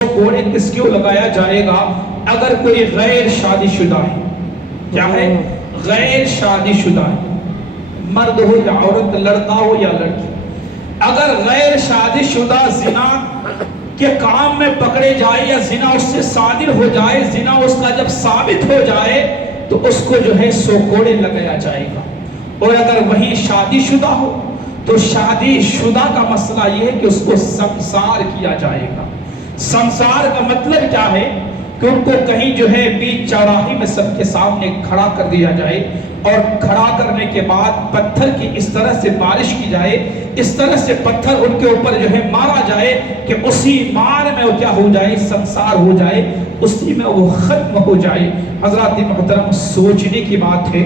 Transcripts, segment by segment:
کوڑے کس کیوں لگایا جائے گا؟ اگر کوئی غیر شادی شدہ ہے، کیا ہے؟ غیر شادی شدہ ہے، مرد ہو یا عورت، لڑکا ہو یا لڑکی، اگر غیر شادی شدہ زنا کے کام میں پکڑے جائے یا زنا اس سے صادر ہو جائے، زنا اس کا جب ثابت ہو جائے تو اس کو جو ہے 100 کوڑے لگایا جائے گا۔ اور اگر وہی شادی شدہ ہو تو شادی شدہ کا مسئلہ یہ ہے کہ اس کو سنسار کیا جائے گا۔ سنسار کا مطلب کیا ہے؟ کہ ان کو کہیں جو ہے بیچ چوراہے میں سب کے سامنے کھڑا کر دیا جائے، اور کھڑا کرنے کے بعد پتھر کی اس طرح سے بارش کی جائے، اس طرح سے پتھر ان کے اوپر جو ہے مارا جائے کہ اسی مار میں وہ کیا ہو جائے؟ سنسار ہو جائے، اسی میں وہ ختم ہو جائے۔ حضرات محترم، سوچنے کی بات ہے،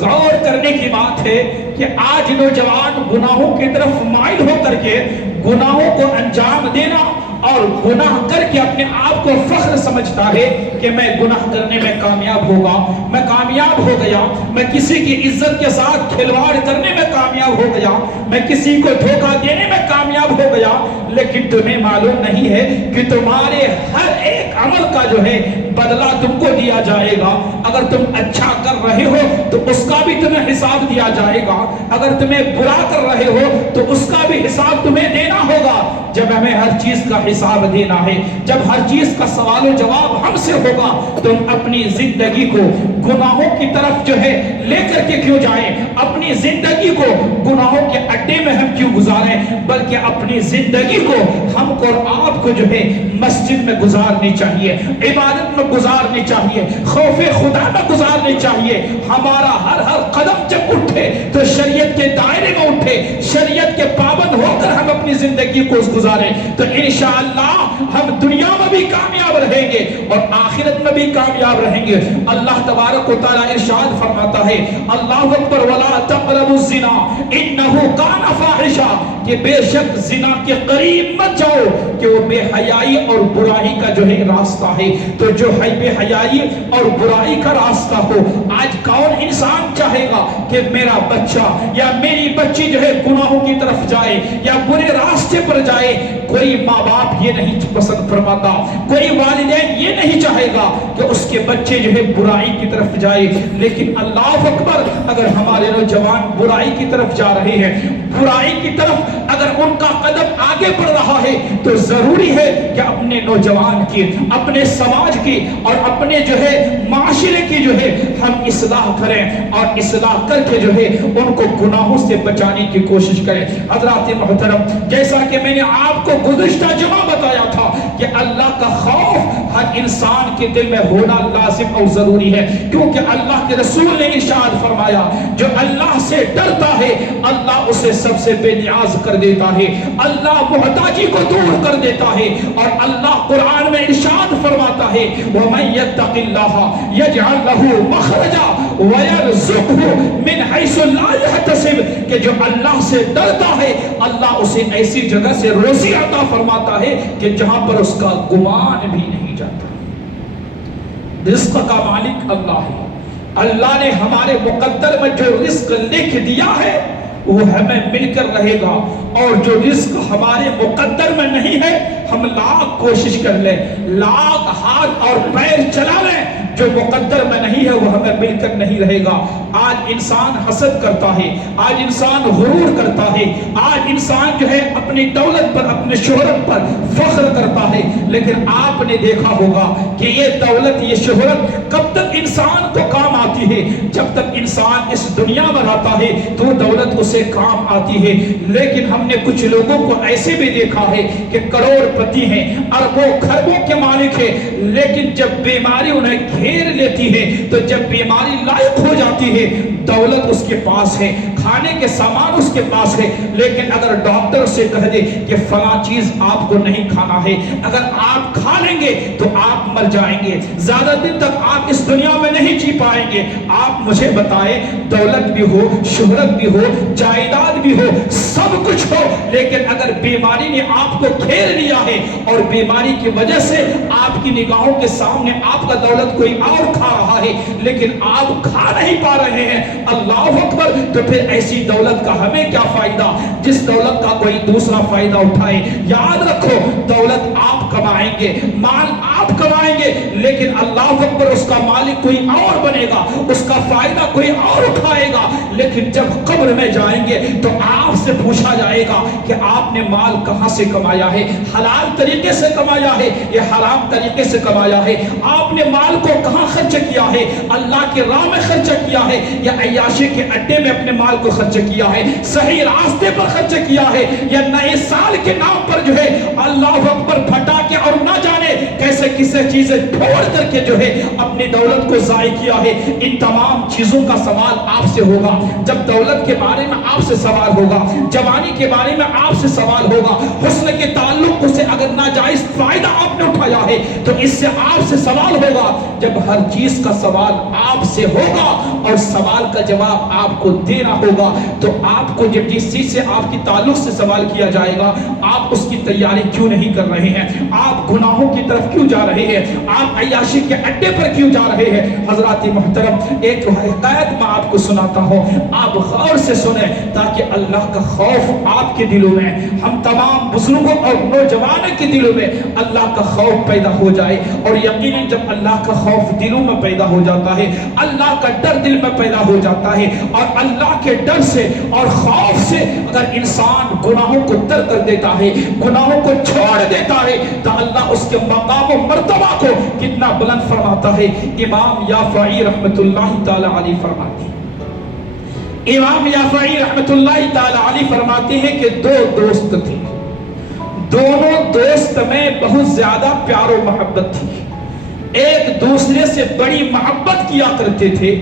غور کرنے کی بات ہے کہ آج نوجوان گناہوں کی طرف مائل ہو کر کے گناہوں کو انجام دینا اور گناہ کر کے اپنے آپ کو فخر سمجھتا ہے کہ میں گناہ کرنے میں کامیاب ہوگا، میں کامیاب ہو گیا، میں کسی کی عزت کے ساتھ کھلواڑ کرنے میں کامیاب ہو گیا، میں کسی کو دھوکہ دینے میں کامیاب ہو گیا۔ لیکن تمہیں معلوم نہیں ہے کہ تمہارے ہر ایک عمل کا جو ہے بدلہ تم کو دیا جائے گا۔ اگر تم اچھا کر رہے ہو تو اس کا بھی تمہیں حساب دیا جائے گا، اگر تمہیں برا کر رہے ہو تو اس کا بھی حساب تمہیں دینا ہوگا۔ جب ہمیں ہر چیز کا حساب دینا ہے، جب ہر چیز کا سوال و جواب ہم سے ہوگا، تم اپنی زندگی کو گناہوں کی طرف جو ہے لے کر کے کیوں جائیں؟ اپنی زندگی کو گناہوں کے اڈے میں ہم کیوں گزاریں؟ بلکہ اپنی زندگی کو ہم کو اور آپ کو جو ہے مسجد میں گزارنی چاہیے، عبادت میں گزارنی چاہیے، خوف خدا میں گزارنی چاہیے۔ ہمارا ہر قدم جب اٹھے تو شریعت کے دائرے میں اٹھے، شریعت کے پابند ہو کر ہم اپنی زندگی کو گزاریں، تو انشاءاللہ ہم دنیا میں بھی کامیاب رہیں گے اور آخرت میں بھی کامیاب رہیں گے۔ اللہ تبارک و تعالی ارشاد فرماتا ہے، اللہ اکبر، ولا تقربوا الزنا انہ کان فاحشہ، کہ بے شک زنا کے قریب مت جاؤ کہ وہ بے حیائی اور برائی کا جو ہے راستہ ہے۔ تو جو ہے بے حیائی اور برائی کا راستہ ہو، آج کون انسان چاہے گا کہ میرا بچہ یا میری بچی جو ہے گناہوں کی طرف جائے یا برے راستے پر جائے؟ کوئی ماں باپ یہ نہیں پسند فرماتا، کوئی والدین یہ نہیں چاہے گا کہ اس کے بچے جو ہے برائی کی طرف جائے۔ لیکن اللہ اکبر، اگر ہمارے نوجوان برائی کی طرف جا رہے ہیں، برائی کی طرف اگر ان کا قدم آگے بڑھ رہا ہے، تو ضروری ہے کہ اپنے نوجوان کی، اپنے سماج کی اور اپنے جو ہے معاشرے کی جو ہے ہم اصلاح کریں، اور اصلاح کر کے جو ہے ان کو گناہوں سے بچانے کی کوشش کریں۔ حضرات محترم، جیسا کہ میں نے آپ کو گزشتہ جمعہ بتایا تھا کہ اللہ کا خوف ہر انسان کے دل میں ہونا لازم اور ضروری ہے، کیونکہ اللہ کے رسول نے ارشاد فرمایا، جو اللہ سے ڈرتا ہے اللہ اسے سب سے بے نیاز کر دیتا ہے، اللہ محتاجی کو دور کر دیتا ہے۔ اور اللہ قرآن میں ارشاد فرماتا ہے، وَمَن يَتَّقِ اللَّهَ يَجْعَلْ لَهُ مَخْرَجًا وَيَرْزُقْهُ مِنْ حَيْثُ لَا يَحْتَسِبُ، کہ جو اللہ سے ڈرتا ہے اللہ اسے ایسی جگہ سے روزی عطا فرماتا ہے کہ جہاں پر اس کا گمان بھی نہیں جاتا۔ رزق کا مالک اللہ ہے، اللہ نے ہمارے مقدر میں جو رزق لکھ دیا ہے وہ ہمیں مل کر رہے گا، اور جو رزق ہمارے مقدر میں نہیں ہے ہم لاکھ کوشش کر لیں، لاکھ ہاتھ اور پیر چلا لیں، جو مقدر میں نہیں ہے وہ ہمیں مل کر نہیں رہے گا۔ آج انسان حسد کرتا ہے، آج انسان غرور کرتا ہے، آج انسان جو ہے اپنی دولت پر، اپنے شہرت پر فخر کرتا ہے، لیکن آپ نے دیکھا ہوگا کہ یہ دولت، یہ شہرت کب تک انسان کو کام آتی ہے؟ جب تک انسان اس دنیا میں رہتا ہے تو دولت اسے کام آتی ہے۔ لیکن ہم نے کچھ لوگوں کو ایسے بھی دیکھا ہے کہ کروڑ پتی ہیں، اربوں خربوں کے مالک ہیں، لیکن جب بیماری انہیں گھیر لیتی ہے، تو جب بیماری لائق ہو جاتی ہے، دولت اس کے پاس ہے، کھانے کے سامان اس کے پاس ہے، لیکن اگر ڈاکٹر سے کہہ دے کہ فلاں چیز آپ کو نہیں کھانا ہے، اگر آپ کھا لیں گے تو آپ مر جائیں گے، زیادہ دن تک آپ اس دنیا میں نہیں جی پائیں گے۔ آپ مجھے بتائیں، دولت بھی ہو، شہرت بھی ہو، جائیداد بھی ہو، سب کچھ ہو، لیکن اگر بیماری نے آپ کو گھیر لیا ہے اور بیماری کی وجہ سے آپ کی نگاہوں کے سامنے آپ کا دولت کوئی اور کھا رہا ہے، لیکن آپ کھا نہیں پا رہے ہیں، अल्लाह अकबर। तो फिर ऐसी दौलत का हमें क्या फायदा जिस दौलत का कोई दूसरा फायदा उठाए। याद रखो, दौलत आप कमाएंगे, माल आप कमाएंगे, लेकिन अल्लाह अकबर उसका मालिक कोई और बनेगा, उसका फायदा कोई और उठाएगा। लेकिन जब कब्र में जाएंगे तो आपसे पूछा जाएगा कि आपने माल कहां से कमाया है, हलाल तरीके से कमाया है या हराम तरीके से कमाया है, आपने माल को कहां खर्च किया है, अल्लाह के राह में खर्च किया है या अय्याशी के अड्डे में अपने माल को खर्च किया है, सही रास्ते पर खर्च किया है या नए साल के नाम पर जो है अल्लाह अकबर फटाके और ना जाने कैसे किसे चीजें फोड़ करके जो है अपनी दौलत को जाय किया है। इन तमाम चीजों का सवाल आपसे होगा। जब दौलत के बारे में आपसे सवाल होगा, जवानी के बारे में आपसे सवाल होगा, हुस्न के ताल्लुक से अगर नाजायज फायदा आपने उठाया है तो इससे आपसे सवाल होगा। जब हर चीज का सवाल आपसे होगा और सवाल का जवाब आपको देना होगा तो आपको जब जिस चीज से आपकी ताल्लुक से सवाल किया जाएगा आप उसकी तैयारी क्यों नहीं कर रहे हैं, आप गुनाहों की तरफ क्यों जा रहे हैं, आप अय्याशी के अड्डे पर क्यों जा रहे हैं। हजरात मोहतरम, एक हिकायत मैं आपको सुनाता हूँ, आप गौर से सुने ताकि अल्लाह का खौफ आपके दिलों में, हम तमाम बुजुर्गों और नौजवानों के दिलों में अल्लाह का खौफ पैदा हो जाए। और यकीनन जब अल्लाह का खौफ दिलों में पैदा हो जाता है, अल्लाह का डर दिल में पैदा हो जाता है और अल्लाह के डर से और खौफ से अगर इंसान गुनाहों को तर्क कर देता है, गुनाहों को छोड़ देता है तो अल्लाह उसके मकाम और मर्तबा को कितना बुलंद फरमाता है। इमाम याफई रहमतुल्लाहि ताला अलैहि फरमाते हैं, इमाम याफई रहमतुल्लाहि ताला अलैहि फरमाते हैं कि दो दोस्त थे, दोनों दोस्त में बहुत ज्यादा प्यार और मोहब्बत थी, एक दूसरे से बड़ी मोहब्बत किया करते थे,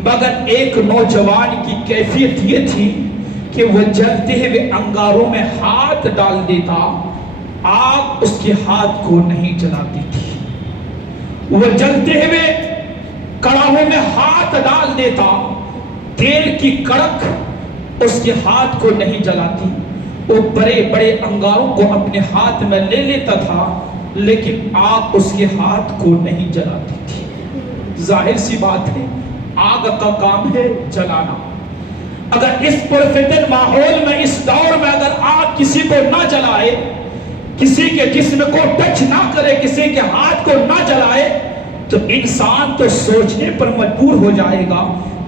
मगर एक नौजवान की कैफियत ये थी कि वह जलते हुए अंगारों में हाथ डाल देता, आग उसके हाथ को नहीं जलाती थी। वह जलते हुए कड़ाहों में हाथ डाल देता, तेल की कड़क उसके हाथ को नहीं जलाती। वो बड़े बड़े अंगारों को अपने हाथ में ले लेता था लेकिन आग उसके हाथ को नहीं जलाती थी। जाहिर सी बात है, आग का काम है जलाना। अगर इस पुरफितन माहौल में, इस दौर में अगर आग किसी को ना जलाए, किसी के जिस्म को टच ना करे, किसी के हाथ को ना जलाए तो इंसान तो सोचने पर मजबूर हो जाएगा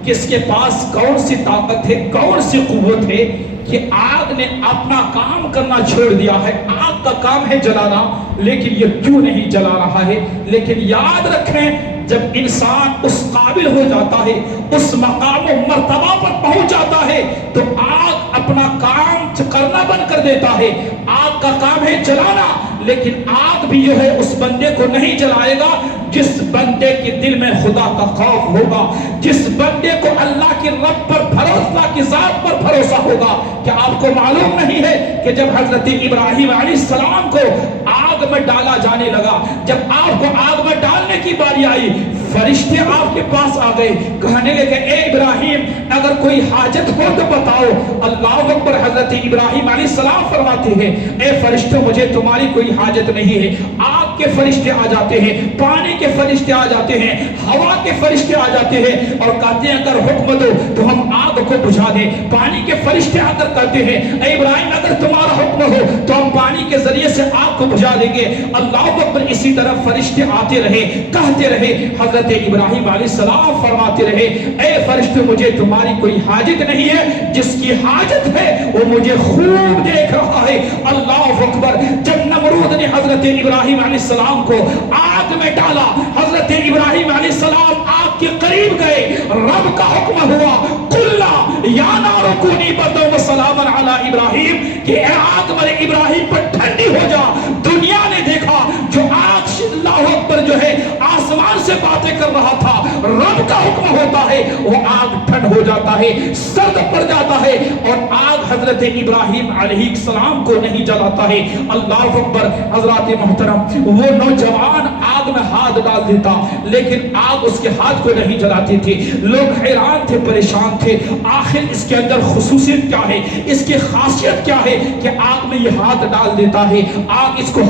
कि इसके पास कौन सी ताकत है, कौन सी कुव्वत है कि आग ने अपना काम करना छोड़ दिया है। आग का काम है जलाना, लेकिन ये क्यों नहीं जला रहा है। लेकिन याद रखें, जब इंसान उस काबिल हो जाता है, उस मकाम और मर्तबा पर पहुंच जाता है तो आग अपना काम करना बंद कर देता है। आग का काम है जलाना, लेकिन आग भी जो है उस बंदे को नहीं जलाएगा जिस बंदे के दिल में खुदा का खौफ होगा, जिस बंदे को अल्लाह के रब पर भरोसा, की जात पर भरोसा होगा। क्या आपको मालूम नहीं है कि जब हजरत इब्राहिम अलैहिस्सलाम को आग में डाला जाने लगा, जब आपको आग में डालने की बारी आई, फरिश्ते आपके पास आ गए, कहने लगे ए इब्राहिम अगर कोई हाजत हो तो बताओ। अल्लाह अकबर। हजरत इब्राहिम अलैहिस्सलाम फरमाते हैं ए फरिश्तों मुझे तुम्हारी कोई हाजत नहीं है। आग के फरिश्ते आ जाते हैं, पानी के फरिश्ते आ जाते हैं, हवा के फरिश्ते आ जाते हैं और कहते हैं अगर हुक्म दो तो हम आग को बुझा दें। पानी के फरिश्ते आकर कहते हैं ए इब्राहिम अगर तुम्हारा हुक्म हो तो हम पानी के जरिए से आग को बुझा देंगे। अल्लाह अकबर। इसी तरह फरिश्ते आते रहे, कहते रहे। हजरत इब्राहिम अलैहिस्सलाम फरमाते रहे ए फरिश्ते मुझे तुम्हारी कोई हाजत नहीं है, जिसकी हाजत है वो मुझे खूब देख रहा है। अल्लाह अकबर। जब नमरूद ने हजरत इब्राहिम अलैहिस्सलाम को आग में डाला, हजरत इब्राहिम अलैहिस्सलाम आग के करीब गए, रब का हुक्म हुआ कुल्ला या नार कूनी बर्दन व सलामन अला इब्राहिम कि आग मेरे इब्राहिम पर ठंडी हो जा। दुनिया ने देखा जो आग अल्लाह अकबर जो है आसमान से बातें कर रहा था, रब का हुक्म होता है वो आग ठंड हो जाता है, सर्द पड़ जाता है और आग हजरत इब्राहिम अलैहिस्सलाम को नहीं जलाता है। अल्लाह अकबर। हजरत मोहतरम, वो नौजवान आग में हाथ डाल देता, लेकिन आग उसके हाथ को नहीं जलाती थी। लोग हैरान थे, परेशान थे, आखिर इसके अंदर खुसूसियत क्या है, इसकी खासियत क्या है कि आग में ये हाथ डाल देता है, आग इसके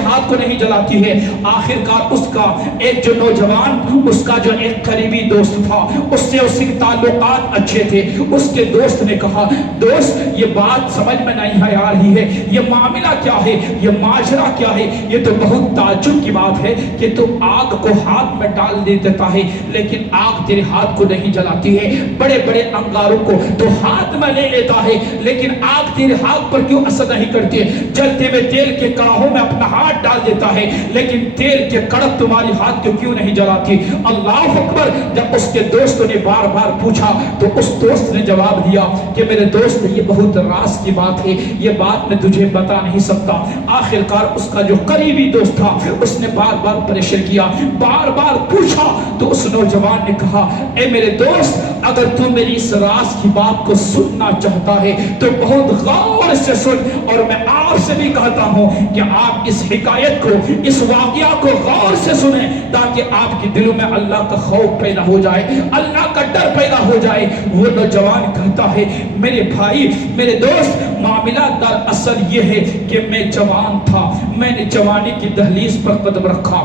हाथ को नहीं जलाती है। आखिरकार उसका एक जो नौजवान, उसका जो एक करीबी दोस्त था, उसके ताल्लुकात अच्छे थे। उसके दोस्त ने कहा, दोस्त ये बात समझ में नहीं आ रही है, ये मामला क्या है, ये माजरा क्या है, ये तो बहुत ताज्जुब की बात है कि तू आग को हाथ में डाल देता है लेकिन आग तेरे हाथ को नहीं जलाती है। बड़े बड़े अंगारों को तो हाथ में ले लेता है लेकिन आग तेरे हाथ पर क्यों असर नहीं करती है? जलते हुए तेल के कड़ाहों में अपना हाथ डाल देता है लेकिन तेल के कड़क तुम्हारी हाथ को क्यों नहीं जलाती? अल्लाह अकबर। जब उसके दोस्तों ने बार बार पूछा तो उस दोस्त ने जवाब दिया कि मेरे दोस्त, ये बहुत राज की बात है, ये बात मैं तुझे बता नहीं सकता। आखिरकार उसका जो करीबी दोस्त था उसने बार बार प्रेशर किया, बार बार पूछा, तो उस नौजवान ने कहा, ए मेरे दोस्त, अगर तू मेरी इस राज की बात को सुनना चाहता है तो बहुत गौर से सुन, और मैं आपसे भी कहता हूं कि आप इस हिकायत को, इस वाकया को गौर से सुने ताकि आपके दिलों में अल्लाह का खौफ पैदा हो जाए, अल्लाह का डर पैदा हो जाए। वो नौजवान कहता है, मेरे भाई, मेरे दोस्त, मामला दरअसल ये है कि मैं जवान था, मैंने जवानी की दहलीज पर कदम रखा,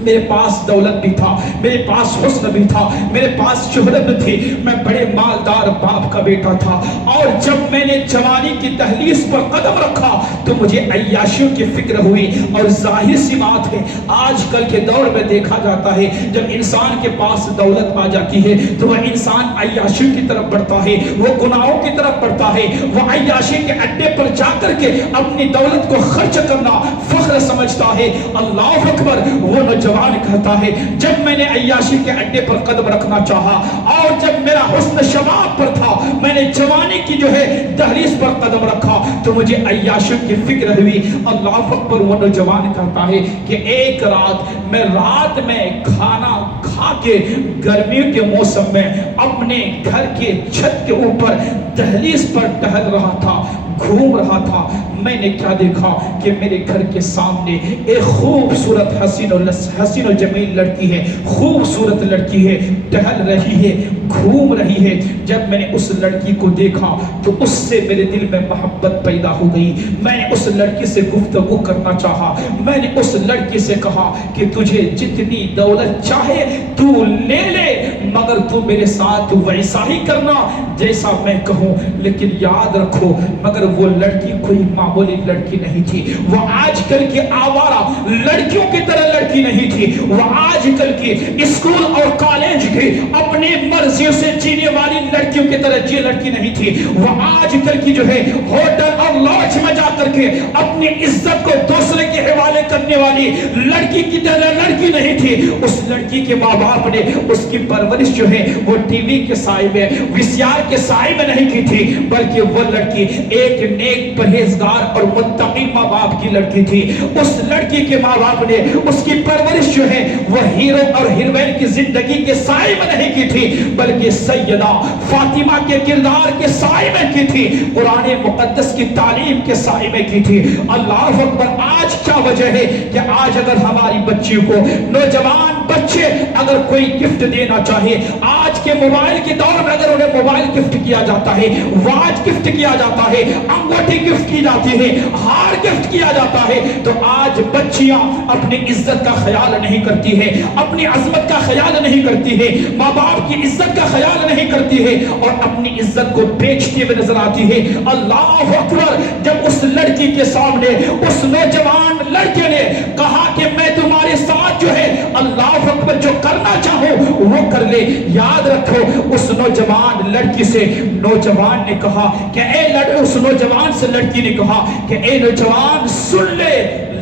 मेरे पास दौलत भी था, मेरे पास हुस्न भी था, मेरे पास शोहरत भी थी, मैं बड़े मालदार बाप का बेटा था, और जब मैंने जवानी की दहलीज पर कदम रखा तो मुझे अय्याशियों की फिक्र हुई। और जाहिर सी बात है, आजकल के दौर में देखा जाता है, जब इंसान के पास दौलत आ जाती है तो वह इंसान अय्याशियों की तरफ बढ़ता है, वो गुनाहों की तरफ बढ़ता है, वह अय्याशी के अड्डे पर जाकर के अपनी दौलत को खर्च करना फख्र समझता है। अल्लाह अकबर। वो नौजवान कहता है, जब मैंने अय्याशी के अड्डे पर कदम रखना चाहा और जब मेरा हुस्न शबाब पर था, मैंने जवानी की जो है दहलीज पर कदम रखा तो मुझे अय्याशी की फिक्र हुई। अल्लाह अकबर। वो नौजवान कहता है कि एक रात मैं रात में खाना खा के गर्मियों के मौसम में अपने घर के छत के ऊपर दहलीज पर टहल रहा था, घूम रहा था। मैंने क्या देखा कि मेरे घर के सामने एक खूबसूरत हसीन और जमील लड़की है, खूबसूरत लड़की है, टहल रही है, घूम रही है। जब मैंने उस लड़की को देखा तो उससे मेरे दिल में मोहब्बत पैदा हो गई। मैंने उस लड़की से गुफ्तगू करना चाहा, मैंने उस लड़की से कहा कि तुझे जितनी दौलत चाहे तू ले ले, मगर तू मेरे साथ वैसा ही करना जैसा मैं कहूँ। लेकिन याद रखो, मगर वो लड़की कोई मामूली लड़की नहीं थी, वो आजकल की आवारा लड़कियों की तरह लड़की नहीं थी, वो आजकल की स्कूल और कॉलेज की अपनी मर्जियों से जीने वाली लड़कियों की तरह जी लड़की नहीं थी। वो आजकल की जो है होटल और लॉज में जाकर के अपनी इज्जत को दूसरे के हवाले करने वाली लड़की की तरह लड़की नहीं थी। उस लड़की के माँ बाप ने उसकी परवरिश जो है वो टीवी के साए में, वीसीआर के साए में नहीं की थी, बल्कि वो लड़की एक नेक परहेजगार और मुत्तकी माँ बाप की लड़की थी। उस लड़की के माँ बाप ने उसकी परवरिश जो है वो हीरो और हीरोइन की जिंदगी के साए में नहीं की थी, बल्कि सैयदा फातिमा के किरदार के साए में की थी, कुरान मुकद्दस की तालीम के साए में की थी। अल्लाह अकबर। आज क्या वजह है कि आज अगर हमारी बच्चियों को, नौजवान बच्चे अगर कोई गिफ्ट देना चाहे, आज के मोबाइल के दौर में अगर उन्हें मोबाइल गिफ्ट किया जाता है, वाच गिफ्ट किया जाता है, अंगूठी गिफ्ट की जाती है, हार गिफ्ट किया जाता है, तो आज बच्चियां अपनी इज्जत का ख्याल नहीं करती है, अपनी अजमत का ख्याल नहीं करती है, माँ बाप की इज्जत का ख्याल नहीं करती है और अपनी इज्जत को बेचती हुए नजर आती है। अल्लाह अकबर। जब उस लड़की के सामने उस नौजवान लड़के ने कहा कि मैं तुम्हारे साथ जो है अल्लाह अकबर जो करना चाहूं वो कर ले, याद रखो उस नौजवान लड़की से नौजवान ने कहा कि उस नौजवान से लड़की ने कहा कि ए नौजवान सुन ले,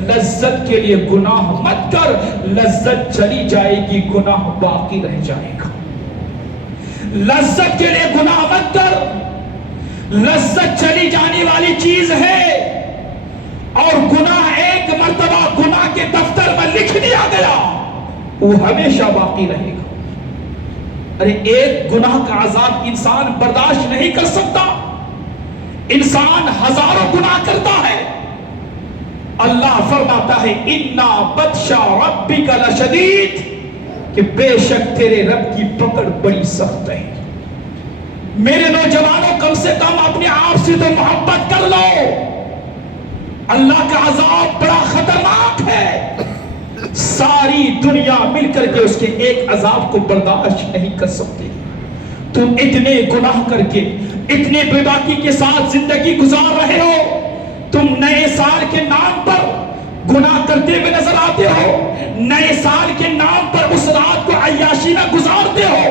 लज्जत के लिए गुनाह मत कर, लज्जत चली जाएगी, गुनाह बाकी रह जाएगा। लज्जत के लिए गुनाह मत कर, लज्जत चली जाने वाली चीज है और गुनाह एक मर्तबा गुनाह के दफ्तर में लिख दिया गया, वो हमेशा बाकी रहेगा। अरे एक गुनाह का अजाब इंसान बर्दाश्त नहीं कर सकता, इंसान हजारों गुनाह करता है, اللہ فرماتا ہے اِنَّا بَطْشَ رَبِّكَ لَشَدِيدٌ کہ بے شک تیرے رب کی پکڑ بڑی سخت ہے۔ میرے نوجوانوں کم سے کم اپنے آپ سے تو محبت کر لو، اللہ کا عذاب بڑا خطرناک ہے، ساری دنیا مل کر کے اس کے ایک عذاب کو برداشت نہیں کر سکتے۔ تم اتنے گناہ کر کے اتنے بے باکی کے ساتھ زندگی گزار رہے ہو، تم نئے سال کے نام پر گناہ کرتے ہوئے نظر آتے ہو، نئے سال کے نام پر اس رات کو عیاشی میں گزارتے ہو،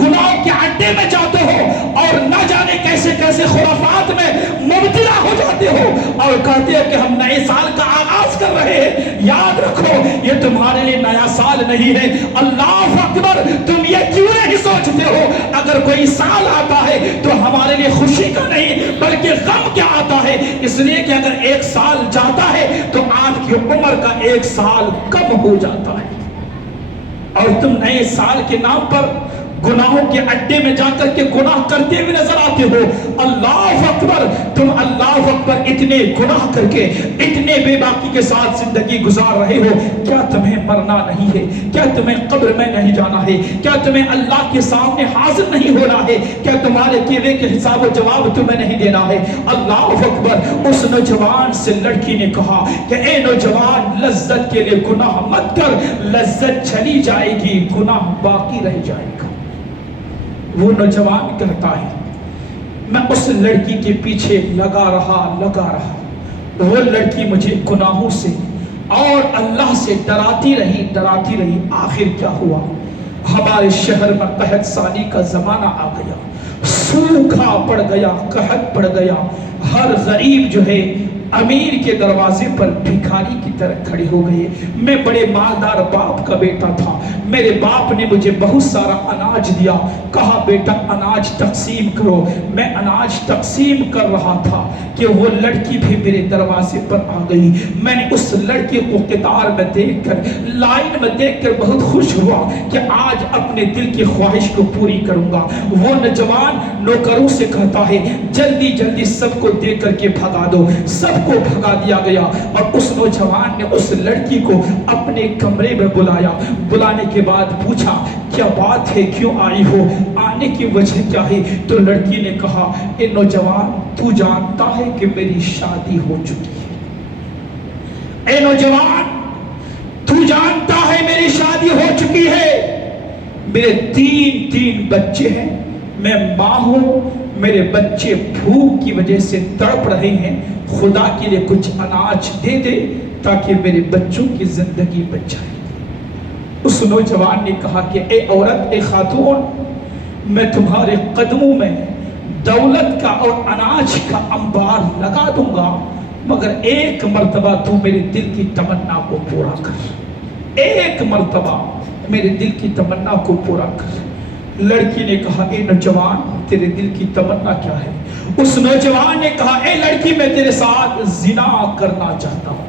گناہوں کے اڈے میں جاتے ہو اور نہ جانے کیسے کیسے خرافات میں مبتلا ہو جاتے ہو اور کہتے ہو کہ ہم نئے سال کا آغاز کر رہے ہیں۔ یاد رکھو یہ تمہارے لیے نیا سال نہیں ہے۔ اللہ اکبر، تم یہ کیوں نہیں سوچتے ہو اگر کوئی سال آتا ہے تو ہمارے لیے خوشی کا نہیں بلکہ غم کیا آتا ہے، اس لیے کہ اگر ایک سال جاتا ہے تو آپ کی عمر کا ایک سال کم ہو جاتا ہے، اور تم نئے سال کے نام پر گناہوں کے اڈے میں جا کر کے گناہ کرتے ہوئے نظر آتے ہو۔ اللہ اکبر، تم اللہ اکبر اتنے گناہ کر کے اتنے بے باکی کے ساتھ زندگی گزار رہے ہو، کیا تمہیں مرنا نہیں ہے؟ کیا تمہیں قبر میں نہیں جانا ہے؟ کیا تمہیں اللہ کے سامنے حاضر نہیں ہونا ہے؟ کیا تمہارے کیے کے حساب و جواب تمہیں نہیں دینا ہے؟ اللہ اکبر، اس نوجوان سے لڑکی نے کہا کہ اے نوجوان، لذت کے لیے گناہ مت کر، لذت چلی جائے گی، گناہ باقی رہ جائے گا۔ وہ نوجوان کہتا ہے میں اس لڑکی کے پیچھے لگا رہا، وہ لڑکی مجھے گناہوں سے اور اللہ سے ڈراتی رہی۔ آخر کیا ہوا؟ ہمارے شہر میں قحط سالی کا زمانہ آ گیا، سوکھا پڑ گیا، قحط پڑ گیا، ہر غریب جو ہے امیر کے دروازے پر بھکاری کی طرح کھڑے ہو گئے۔ میں بڑے مالدار باپ کا بیٹا تھا، میرے باپ نے مجھے بہت سارا اناج دیا، کہا بیٹا اناج تقسیم کرو۔ میں اناج تقسیم کر رہا تھا کہ وہ لڑکی بھی میرے دروازے پر آ گئی۔ میں نے اس لڑکی کو قطار میں دیکھ کر، لائن میں دیکھ کر بہت خوش ہوا کہ آج اپنے دل کی خواہش کو پوری کروں گا۔ وہ نوجوان نوکروں سے کہتا ہے جلدی جلدی سب کو دے کر کے بھگا دو۔ سب کو بھگا دیا گیا اور اس نوجوان نے اس لڑکی کو اپنے کمرے میں بلایا۔ بلانے کے بعد پوچھا کیا بات ہے، کیوں آئی ہو، آنے کی وجہ کیا ہے؟ تو لڑکی نے کہا اے نوجوان، تو جانتا ہے کہ میری شادی ہو چکی ہے۔ اے نوجوان، تو جانتا ہے میری شادی ہو چکی ہے، میرے تین بچے ہیں، میں ماں ہوں، میرے بچے بھوک کی وجہ سے تڑپ رہے ہیں، خدا کے لیے کچھ اناج دے دے تاکہ میرے بچوں کی زندگی بچ جائے۔ اس نوجوان نے کہا کہ اے عورت، اے خاتون، میں تمہارے قدموں میں دولت کا اور اناج کا انبار لگا دوں گا، مگر ایک مرتبہ تو میرے دل کی تمنا کو پورا کر، ایک مرتبہ میرے دل کی تمنا کو پورا کر۔ لڑکی نے کہا اے نوجوان، تیرے دل کی تمنا کیا ہے؟ اس نوجوان نے کہا اے لڑکی، میں تیرے ساتھ زنا کرنا چاہتا ہوں،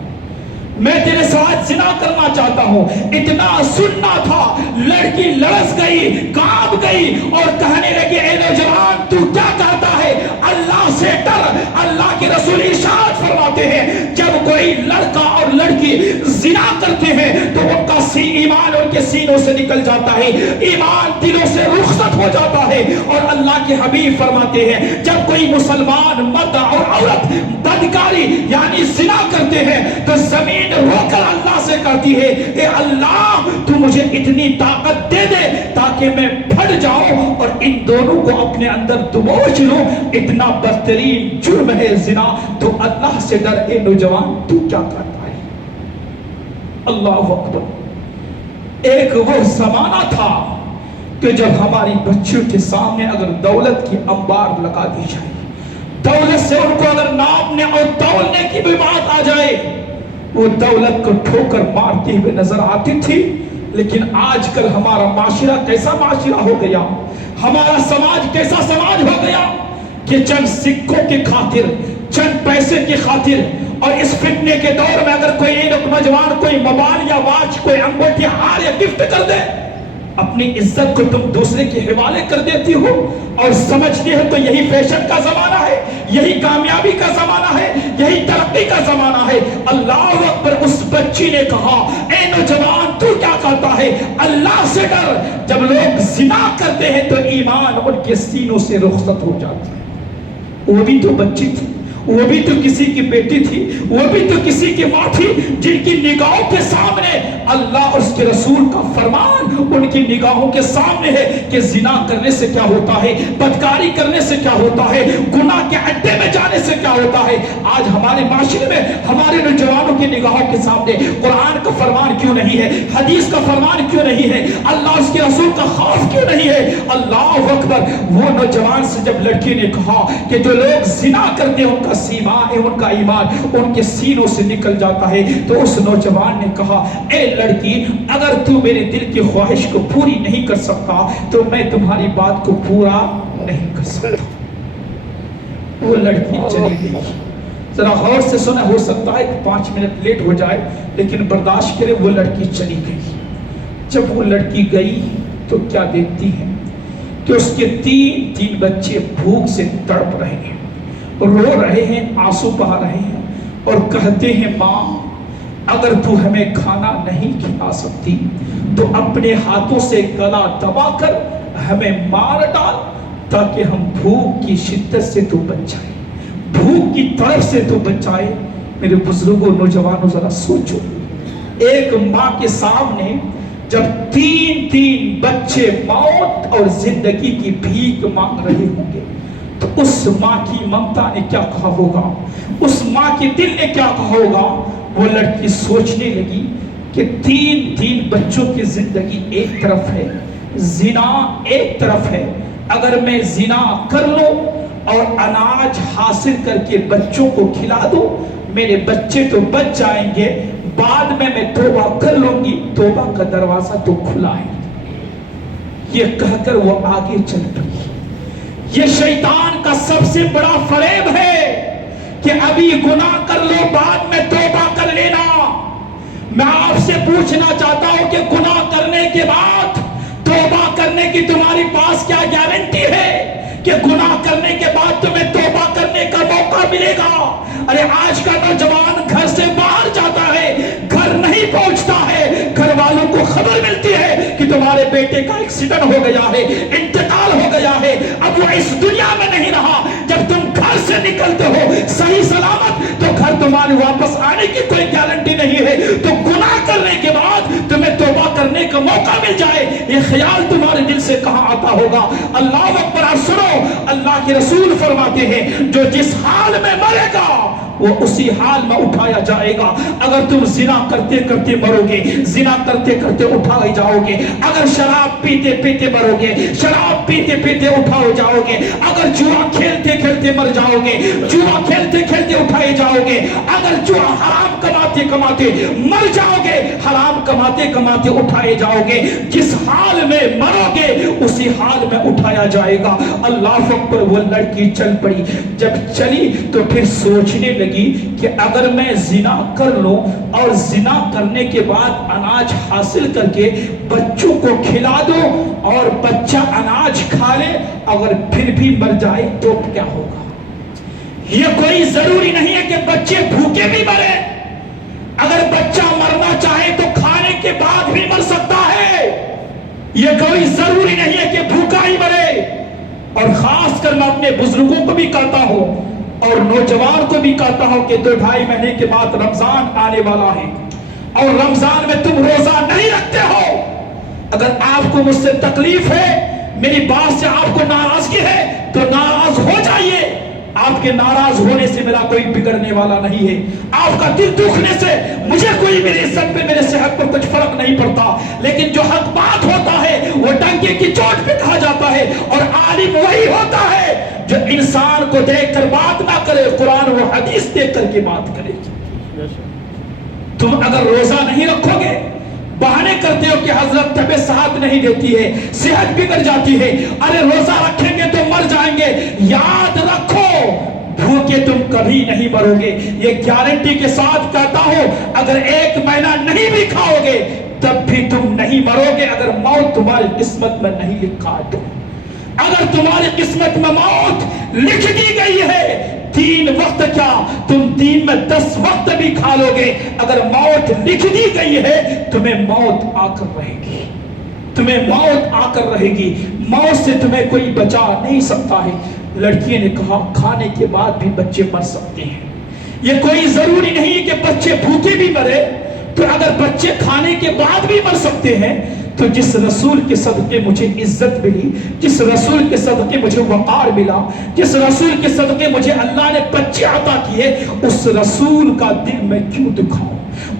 میں تیرے ساتھ زنا کرنا چاہتا ہوں۔ اتنا سننا تھا، لڑکی لڑس گئی، کانپ گئی اور کہنے لگی اے نوجوان، تو کیا کہتا ہے؟ اللہ سے ڈر۔ اللہ کے رسول ارشاد فرماتے ہیں جب کوئی لڑکا اور لڑکی زنا کرتے ہیں تو ان کا ایمان ان کے سینوں سے نکل جاتا ہے، ایمان دلوں سے رخصت ہو جاتا ہے۔ اور اللہ کے حبیب فرماتے ہیں جب کوئی مسلمان مرد اور عورت بدکاری یعنی زنا کرتے ہیں تو زمین رو کر اللہ سے کہتی ہے اے اللہ، تو مجھے اتنی طاقت دے دے تاکہ میں پھٹ جاؤں اور ان دونوں کو اپنے اندر دبوچ لوں۔ اتنا بدترین جرم ہے زنا، تو اللہ سے ڈر۔ اے نوجوان، تو کیا کرتا ہے؟ اللہ اکبر۔ ایک وہ زمانہ تھا کہ جب ہماری بچیوں کے سامنے اگر دولت کی انبار لگا دی جائے، دولت سے ان کو اگر ناپنے اور تولنے کی بھی بات آ جائے، وہ دولت کو ٹھوکر مارتی ہوئے نظر آتی تھی۔ لیکن آج کل ہمارا معاشرہ کیسا معاشرہ ہو گیا، ہمارا سماج کیسا سماج ہو گیا کہ چند سکوں کی خاطر، چند پیسے کی خاطر، اور اس فتنے کے دور میں اگر کوئی نوجوان کوئی موبائل یا واچ، کوئی انگوٹھی ہار یا گفٹ کر دے अपनी इज्जत को तुम दूसरे के हवाले कर देती हो और समझती हो तो यही फैशन का जमाना है, यही कामयाबी का जमाना है, यही तरक्की का जमाना है। अल्लाह अकबर। उस बच्ची ने कहा, ए नौजवान तू क्या करता है, अल्लाह से डर। जब लोग जिना करते हैं तो ईमान उनके सीनों से रुखसत हो जाता है। वो भी तो बच्ची थी, वो भी तो किसी की बेटी थी, वो भी तो किसी की माँ थी, जिनकी निगाहों के सामने अल्लाह और उसके रसूल का फरमान उनकी निगाहों के सामने है कि जिना करने से क्या होता है, बदकारी करने से क्या होता है, गुनाह के अड्डे में जाने से क्या होता है। आज हमारे माशरे में हमारे नौजवानों की निगाहों के सामने कुरान का फरमान क्यों नहीं है, हदीस का फरमान क्यों नहीं है, अल्लाह उसके रसूल का खौफ क्यों नहीं है। अल्लाह अकबर। वो नौजवान से जब लड़की ने कहा कि जो लोग जिना करते हैं उनका सीमा है, उनका ईमान उनके सीनों से निकल जाता है, तो उस नौजवान ने कहा, ए लड़की अगर तू मेरे दिल की ख्वाहिश को पूरी नहीं कर सकता तो मैं तुम्हारी बात को पूरा नहीं कर सकता। वो लड़की चली गई। जरा गौर से सुना, हो सकता है कि 5 मिनट लेट हो जाए लेकिन बर्दाश्त करे। वो लड़की चली गई। जब वो लड़की गई तो क्या देखती है कि उसके 3 बच्चे भूख से तड़प रहे हैं, रो रहे हैं, आंसू बहा रहे हैं और कहते हैं, माँ अगर तू हमें खाना नहीं खिला सकती तो अपने हाथों से गला दबाकर हमें मार डाल ताकि हम भूख की शिद्दत से तू बचाए, भूख की तरफ से तू बचाए। मेरे बुजुर्गों, नौजवानों, जरा सोचो, एक माँ के सामने जब 3 बच्चे मौत और जिंदगी की भीख मांग रहे होंगे तो उस माँ की ममता ने क्या कहा होगा, उस माँ के दिल ने क्या कहा होगा। वो लड़की सोचने लगी कि 3 बच्चों की जिंदगी एक तरफ है, जिना एक तरफ है। अगर मैं जिना कर लूं और अनाज हासिल करके बच्चों को खिला दूं, मेरे बच्चे तो बच जाएंगे, बाद में मैं तौबा कर लूंगी, तौबा का दरवाजा तो खुला है। ये कहकर वो आगे चल पड़ी। ये शैतान का सबसे बड़ा फरेब है कि अभी गुनाह कर लो, बाद में तौबा कर लेना। मैं आपसे पूछना चाहता हूं कि गुनाह करने के बाद तौबा करने की तुम्हारे पास क्या गारंटी है कि गुनाह करने के बाद तुम्हें तौबा करने का मौका मिलेगा। अरे आज का नौजवान घर से बाहर जाता है, घर नहीं पहुंचता है, घर वालों को खबर मिलती है कि तुम्हारे बेटे का एक्सीडेंट हो गया है, इंतकाल हो गया है, अब वो इस दुनिया में नहीं रहा। जब तुम घर से निकलते हो सही सलामत तो घर तुम्हारे वापस आने की कोई गारंटी नहीं है। तो गुनाह करने के बाद तुम्हें तौबा करने का मौका मिल जाए, ये ख्याल तुम्हारे दिल से कहां आता होगा। अल्लाह अकबर। आप सुनो, अल्लाह के रसूल फरमाते हैं, जो जिस हाल में मरेगा वो उसी हाल में उठाया जाएगा। अगर तुम जिना करते करते मरोगे, जिना करते करते उठाए जाओगे। अगर शराब पीते पीते मरोगे, शराब पीते पीते उठाए जाओगे। अगर जुआ खेलते खेलते मर जाओगे, जुआ खेलते खेलते उठाए जाओगे। अगर जुआ हराम कमाते कमाते मर जाओगे, हराम कमाते कमाते उठाए जाओगे। जिस हाल में मरोगे उसी हाल में उठाया जाएगा। अल्लाह अकबर। वो लड़की चल पड़ी। जब चली तो फिर सोचने लगी कि अगर मैं जिना कर लूं और जिना करने के बाद अनाज हासिल करके बच्चों को खिला दूं और बच्चा अनाज खा ले, अगर फिर भी मर जाए तो क्या होगा। यह कोई जरूरी नहीं है कि बच्चे भूखे भी मरे। अगर बच्चा मरना चाहे तो खाने के बाद भी मर सकता है। यह कोई जरूरी नहीं है कि भूखा ही मरे। और खास कर मैं अपने बुजुर्गों को भी कहता हूं और नौजवान को भी कहता हूं कि 2-2.5 महीने के बाद रमजान आने वाला है और रमजान में तुम रोजा नहीं रखते हो। अगर आपको मुझसे तकलीफ है, मेरी बात से आपको नाराजगी है तो नाराज हो जाइए। आपके नाराज होने से मेरा कोई बिगड़ने वाला नहीं है। आपका दिल दुखने से मुझे कोई मेरी इज्जत पे, मेरे सेहत पर कुछ फर्क नहीं पड़ता। लेकिन जो हक बात होता है वो डंके की चोट पे कहा जाता है। और आलिम वही होता है जो इंसान को देखकर बात ना करे, कुरान व हदीस देख करके बात करे। तुम अगर रोजा नहीं रखोगे, बहाने करते हो कि हजरत तबीयत साथ नहीं देती है, सेहत बिगड़ जाती है, अरे रोजा रखेंगे तो मर जाएंगे। याद रखो, भूखे तुम कभी नहीं मरोगे। ये गारंटी के साथ कहता हूं, अगर 1 महीना नहीं भी खाओगे तब भी तुम नहीं नहीं मरोगे अगर मौत तुम्हारी किस्मत में नहीं लिखा तो। अगर तुम्हारी किस्मत में मौत लिख दी गई है, 3 वक्त क्या तुम दिन में 10 वक्त भी खा लोगे, अगर मौत लिख दी गई है तुम्हें मौत आकर रहेगी, तुम्हें मौत आकर रहेगी। मौत से तुम्हें कोई बचा नहीं सकता है। लड़की ने कहा खाने के बाद भी बच्चे मर सकते हैं, ये कोई जरूरी नहीं है कि बच्चे भूखे भी मरे। तो अगर बच्चे खाने के बाद भी मर सकते हैं तो जिस रसूल के सदके मुझे इज्जत मिली, जिस रसूल के सदके मुझे वक़ार मिला, जिस रसूल के सदके मुझे अल्लाह ने बच्चे अता किए, उस रसूल का दिल मैं क्यों दुखाऊं,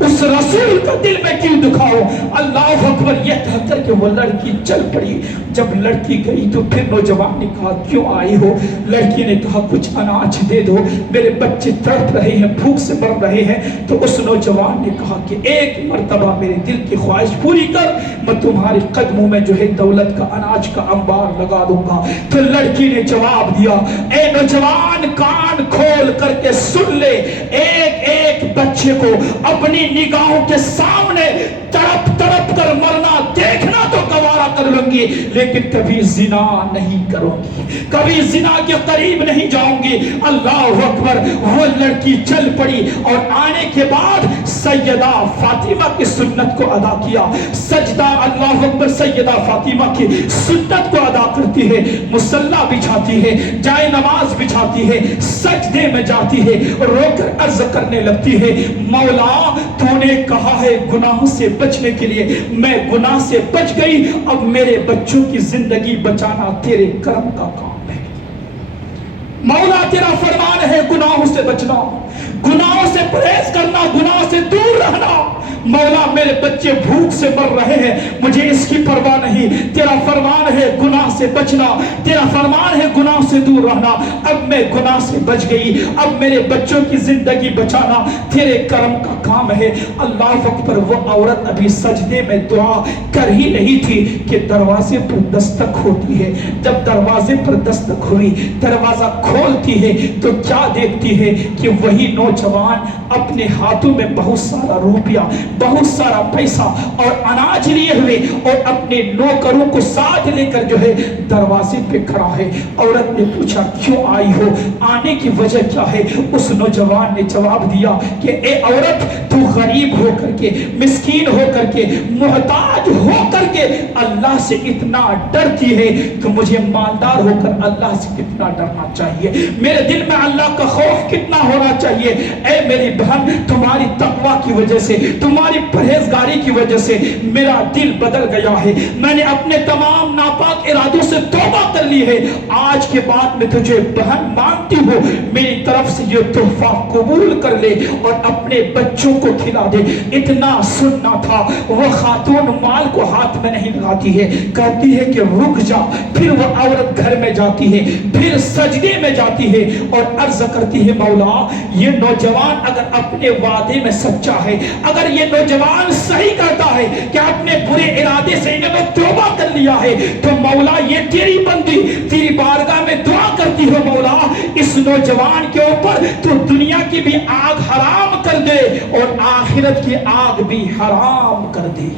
उस रसूल का दिल में क्यों दुखाऊं। अल्लाह अकबर ये कहकर के वो लड़की चल पड़ी। जब लड़की गई तो फिर नौजवान ने कहा क्यों आई हो? लड़की ने कहा कुछ अनाज दे दो, मेरे बच्चे तड़प रहे हैं, भूख से मर रहे हैं। तो उस नौजवान ने कहा कि एक मर्तबा मेरे दिल की ख्वाहिश पूरी कर, मैं तुम्हारे कदमों में जो है दौलत का अनाज का अंबार लगा दूंगा। तो लड़की ने जवाब दिया, ए नौजवान कान खोल करके सुन ले, एक एक बच्चे को अपनी निगाहों के सामने तड़प तड़प कर मरना देखना तो गवारा कर लूंगी, लेकिन कभी जिना नहीं करूंगी, कभी जिना के करीब नहीं जाऊंगी। अल्लाह अकबर। वो लड़की चल पड़ी और आने के बाद सैयदा फातिमा की सुन्नत को अदा किया। सजदा अल्लाह अकबर, सैयदा फातिमा की सुन्नत को अदा करती है, मुसल्ला बिछाती है, जाए नमाज बिछाती है, सजदे में जाती है, रोकर अर्ज करने लगती है, मौला तूने कहा है गुनाहों से बचने के लिए, मैं गुनाह से बच गई, अब मेरे बच्चों की जिंदगी बचाना तेरे करम का काम है। मौला तेरा फरमान है गुनाहों से बचना, गुनाहों से परहेज करना, गुनाह से दूर रहना। मौला मेरे बच्चे भूख से मर रहे हैं, मुझे इसकी परवाह नहीं, तेरा फरमान है गुनाह से बचना, तेरा फरमान है गुनाह से दूर रहना। अब मैं गुनाह से बच गई, अब मेरे बच्चों की जिंदगी बचाना तेरे करम का काम है। अल्लाह अकबर। वो औरत अभी सजदे में दुआ कर ही नहीं थी कि दरवाजे पर दस्तक होती है। जब दरवाजे पर दस्तक हुई, दरवाजा खोलती है तो क्या देखती है कि वही नौजवान अपने हाथों में बहुत सारा रुपया, बहुत सारा पैसा और अनाज लिए हुए और अपने नौकरों को साथ लेकर जो है दरवाजे पे खड़ा है। औरत ने पूछा क्यों आई हो, आने की वजह क्या है? उस नौजवान ने जवाब दिया कि ए औरत, तू गरीब होकर के, मिस्कीन होकर के, मोहताज होकर के अल्लाह से इतना डरती है तो मुझे मालदार होकर अल्लाह से कितना डरना चाहिए, मेरे दिल में अल्लाह का खौफ कितना होना चाहिए। ए मेरी बहन, तुम्हारी तकवा की वजह से, तुम्हारी परहेजगारी की वजह से मेरा दिल बदल गया है, मैंने अपने तमाम नापाक इरादों से तौबा कर ली है। आज के बाद मैं तुझे बहन मानती हूँ, मेरी तरफ से ये तोहफा कबूल कर ले और अपने बच्चों को खिला दे। इतना सुनना था। वह खातून माल को हाथ में नहीं लगाती है, कहती है कि रुक जा। फिर वह औरत घर में जाती है, फिर सजदे में जाती है और अर्ज करती है मौला ये नौजवान अगर अपने वादे में सच्चा है, अगर ये नौजवान सही करता है कि अपने बुरे इरादे से इन्होंने तौबा कर लिया है, तो मौला ये तेरी बंदी तेरी बारगाह में दुआ करती है, मौला इस नौजवान के ऊपर तो दुनिया की भी आग हराम कर दे और आखिरत की आग भी हराम कर दे,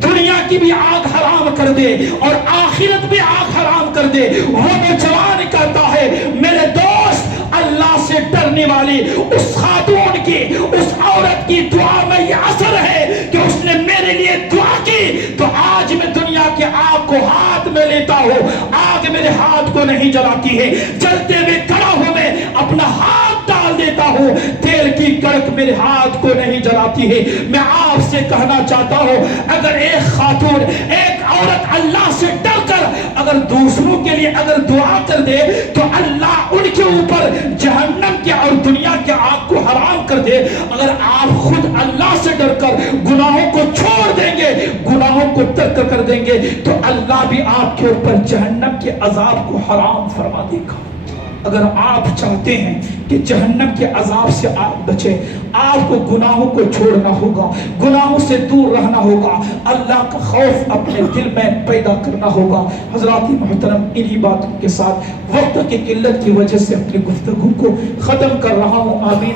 दुनिया की भी आग हराम कर दे और आखिरत भी आग हराम कर दे। वो नौजवान कहता है मेरे दोस्त, अल्लाह से डरने वाली उस खातून की, उस औरत की दुआ में ये असर है कि उसने मेरे लिए दुआ की, तो आज मैं दुनिया के आग को हाथ में लेता हूँ, आग मेरे हाथ को नहीं जलाती है, जलते हुए खड़ा हूँ मैं अपना हाथ डाल देता हूँ, तेल की कड़क मेरे हाथ को नहीं जलाती है। मैं आपसे कहना चाहता हूँ, अगर एक खातून, एक औरत अल्लाह से डर कर अगर दूसरों के लिए अगर दुआ कर दे तो अल्लाह उनके ऊपर जहन्नम के और दुनिया के आग को हराम कर दे। अगर आप खुद अल्लाह से डरकर गुनाहों को छोड़ देंगे, गुनाहों को तर्क कर देंगे, तो अल्लाह भी आपके ऊपर जहन्नम के अजाब को हराम फरमा देगा। अगर आप चाहते हैं कि जहन्नम के अजाब से आप बचे, आपको गुनाहों को छोड़ना होगा, गुनाहों से दूर रहना होगा, अल्लाह का खौफ अपने दिल में पैदा करना होगा। हजरात मोहतरम, इन्हीं बातों के साथ वक्त की किल्लत की वजह से अपनी गुफ्तगू को ख़त्म कर रहा हूँ। आमीन।